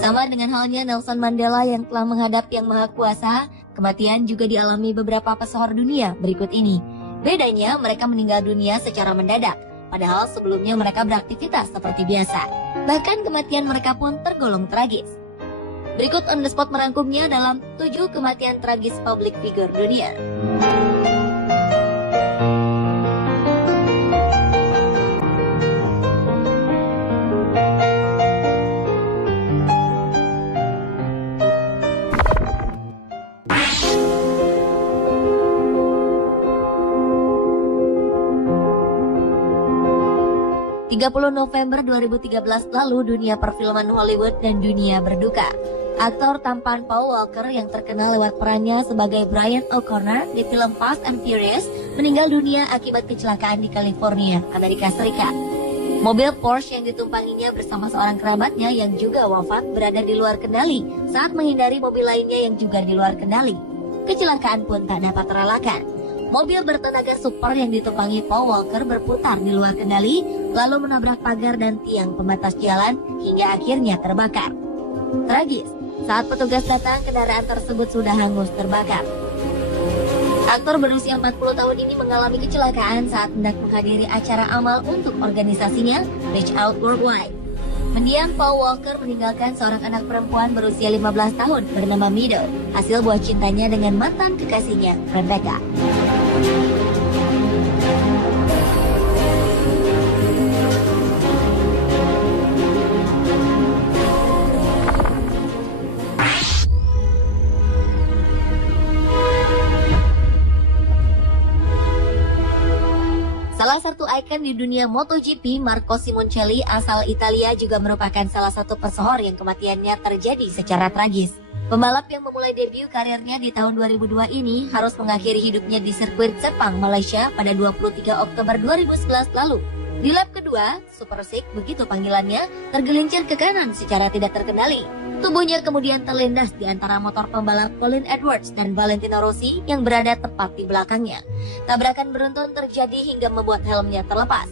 Sama dengan halnya Nelson Mandela yang telah menghadap Yang Maha Kuasa, kematian juga dialami beberapa pesohor dunia berikut ini. Bedanya, mereka meninggal dunia secara mendadak, padahal sebelumnya mereka beraktivitas seperti biasa. Bahkan kematian mereka pun tergolong tragis. Berikut on the spot merangkumnya dalam 7 kematian tragis public figure dunia. November 2013 lalu dunia perfilman Hollywood dan dunia berduka. Aktor tampan Paul Walker yang terkenal lewat perannya sebagai Brian O'Connor di film Fast and Furious meninggal dunia akibat kecelakaan di California, Amerika Serikat. Mobil Porsche yang ditumpanginya bersama seorang kerabatnya yang juga wafat berada di luar kendali saat menghindari mobil lainnya yang juga di luar kendali. Kecelakaan pun tak dapat terelakkan. Mobil bertenaga super yang ditumpangi Paul Walker berputar di luar kendali, lalu menabrak pagar dan tiang pembatas jalan hingga akhirnya terbakar. Tragis, saat petugas datang kendaraan tersebut sudah hangus terbakar. Aktor berusia 40 tahun ini mengalami kecelakaan saat hendak menghadiri acara amal untuk organisasinya Reach Out Worldwide. Mendiang, Paul Walker meninggalkan seorang anak perempuan berusia 15 tahun bernama Meadow, hasil buah cintanya dengan mantan kekasihnya, Rebecca. Salah satu ikon di dunia MotoGP, Marco Simoncelli asal Italia juga merupakan salah satu pesohor yang kematiannya terjadi secara tragis. Pembalap yang memulai debut karirnya di tahun 2002 ini harus mengakhiri hidupnya di sirkuit Sepang, Malaysia pada 23 Oktober 2011 lalu. Di lap kedua, Super Six, begitu panggilannya, tergelincir ke kanan secara tidak terkendali. Tubuhnya kemudian terlindas di antara motor pembalap Colin Edwards dan Valentino Rossi yang berada tepat di belakangnya. Tabrakan beruntun terjadi hingga membuat helmnya terlepas.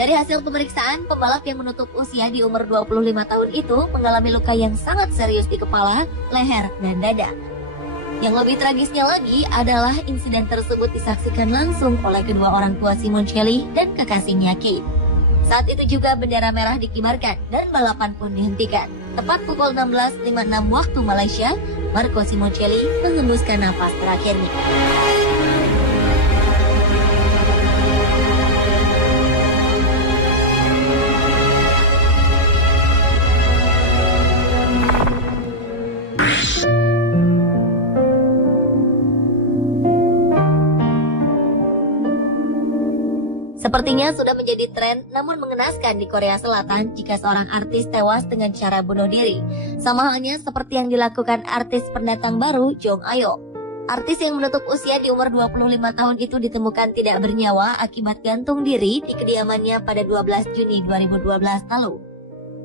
Dari hasil pemeriksaan, pembalap yang menutup usia di umur 25 tahun itu mengalami luka yang sangat serius di kepala, leher, dan dada. Yang lebih tragisnya lagi adalah insiden tersebut disaksikan langsung oleh kedua orang tua Simoncelli dan kekasihnya Kate. Saat itu juga bendera merah dikibarkan dan balapan pun dihentikan. Tepat pukul 16.56 waktu Malaysia, Marco Simoncelli menghembuskan nafas terakhirnya. Sepertinya sudah menjadi tren namun mengenaskan di Korea Selatan jika seorang artis tewas dengan cara bunuh diri. Sama halnya seperti yang dilakukan artis pendatang baru Jong Ayo. Artis yang menutup usia di umur 25 tahun itu ditemukan tidak bernyawa akibat gantung diri di kediamannya pada 12 Juni 2012 lalu.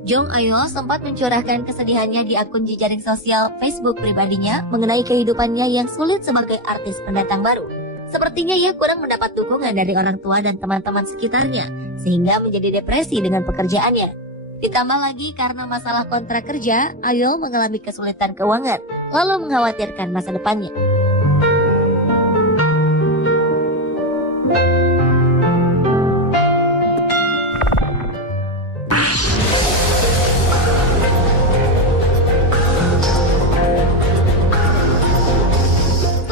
Jong Ayo sempat mencurahkan kesedihannya di akun jejaring sosial Facebook pribadinya mengenai kehidupannya yang sulit sebagai artis pendatang baru. Sepertinya ia kurang mendapat dukungan dari orang tua dan teman-teman sekitarnya, sehingga menjadi depresi dengan pekerjaannya. Ditambah lagi karena masalah kontrak kerja, Ayo mengalami kesulitan keuangan, lalu mengkhawatirkan masa depannya.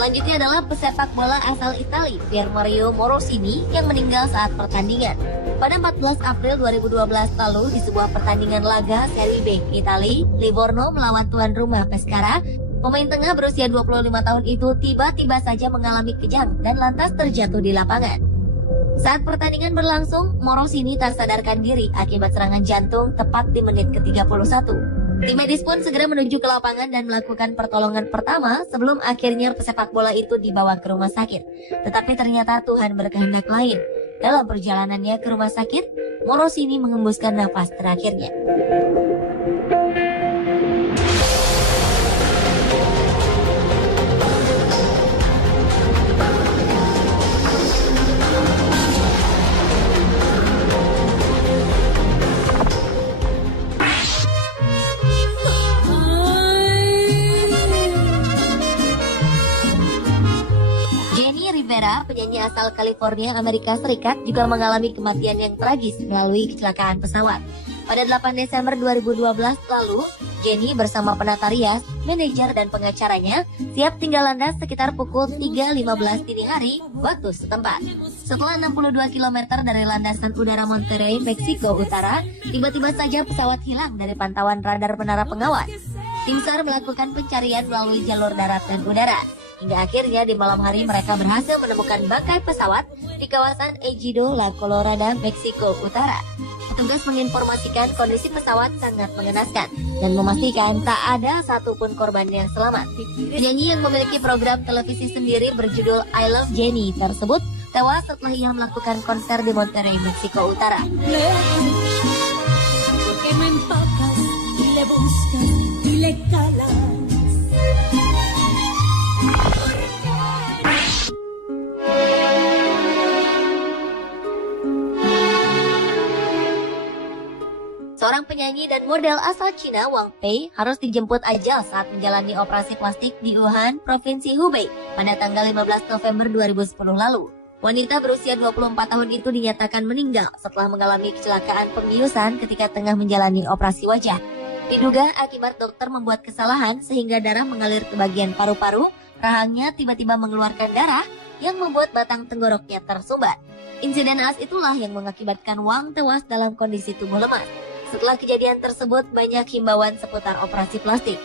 Selanjutnya adalah pesepak bola asal Italia, Piermario Morosini, yang meninggal saat pertandingan. Pada 14 April 2012 lalu, di sebuah pertandingan laga Serie B Italia, Livorno melawan tuan rumah Pescara, pemain tengah berusia 25 tahun itu tiba-tiba saja mengalami kejang dan lantas terjatuh di lapangan. Saat pertandingan berlangsung, Morosini tak sadarkan diri akibat serangan jantung tepat di menit ke-31. Tim medis pun segera menuju ke lapangan dan melakukan pertolongan pertama sebelum akhirnya pesepak bola itu dibawa ke rumah sakit. Tetapi ternyata Tuhan berkehendak lain. Dalam perjalanannya ke rumah sakit, Morosini menghembuskan nafas terakhirnya. Saudara, penyanyi asal California, Amerika Serikat juga mengalami kematian yang tragis melalui kecelakaan pesawat. Pada 8 Desember 2012 lalu, Jenny bersama penata rias, manajer dan pengacaranya siap tinggal landas sekitar pukul 3.15 dini hari waktu setempat. Setelah 62 km dari landasan udara Monterrey, Meksiko Utara, tiba-tiba saja pesawat hilang dari pantauan radar menara pengawas. Tim SAR melakukan pencarian melalui jalur darat dan udara. Hingga akhirnya di malam hari mereka berhasil menemukan bangkai pesawat di kawasan Ejido, La Colorada, Meksiko Utara. Petugas menginformasikan kondisi pesawat sangat mengenaskan dan memastikan tak ada satupun korban yang selamat. Penyanyi yang memiliki program televisi sendiri berjudul I Love Jenny tersebut tewas setelah ia melakukan konser di Monterrey, Meksiko Utara. Seorang penyanyi dan model asal Cina, Wang Pei, harus dijemput ajal saat menjalani operasi plastik di Wuhan, Provinsi Hubei pada tanggal 15 November 2010 lalu. Wanita berusia 24 tahun itu dinyatakan meninggal setelah mengalami kecelakaan pembiusan ketika tengah menjalani operasi wajah. Diduga akibat dokter membuat kesalahan sehingga darah mengalir ke bagian paru-paru, rahangnya tiba-tiba mengeluarkan darah yang membuat batang tenggoroknya tersumbat. Insiden naas itulah yang mengakibatkan Wang tewas dalam kondisi tubuh lemas. Setelah kejadian tersebut, banyak himbauan seputar operasi plastik.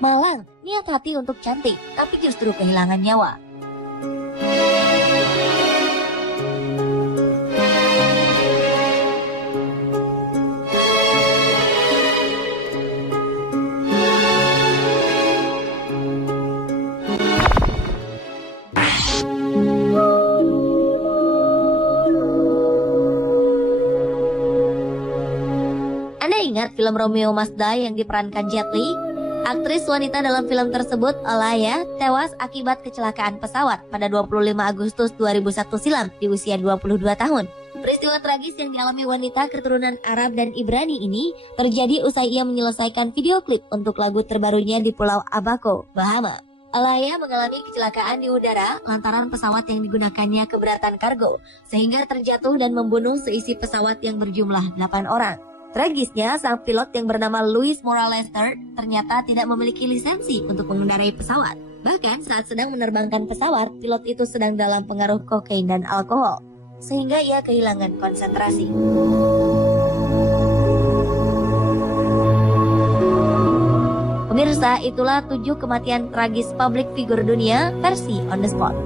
Malang, niat hati untuk cantik, tapi justru kehilangan nyawa. Anda ingat film Romeo Must Die yang diperankan Jet Li? Aktris wanita dalam film tersebut, Alaya, tewas akibat kecelakaan pesawat pada 25 Agustus 2001 silam di usia 22 tahun. Peristiwa tragis yang dialami wanita keturunan Arab dan Ibrani ini terjadi usai ia menyelesaikan video klip untuk lagu terbarunya di Pulau Abaco, Bahama. Alaya mengalami kecelakaan di udara lantaran pesawat yang digunakannya keberatan kargo, sehingga terjatuh dan membunuh seisi pesawat yang berjumlah 8 orang. Tragisnya, sang pilot yang bernama Luis Morales III ternyata tidak memiliki lisensi untuk mengendarai pesawat. Bahkan saat sedang menerbangkan pesawat, pilot itu sedang dalam pengaruh kokain dan alkohol, sehingga ia kehilangan konsentrasi. Pemirsa, itulah 7 kematian tragis publik figur dunia versi On The Spot.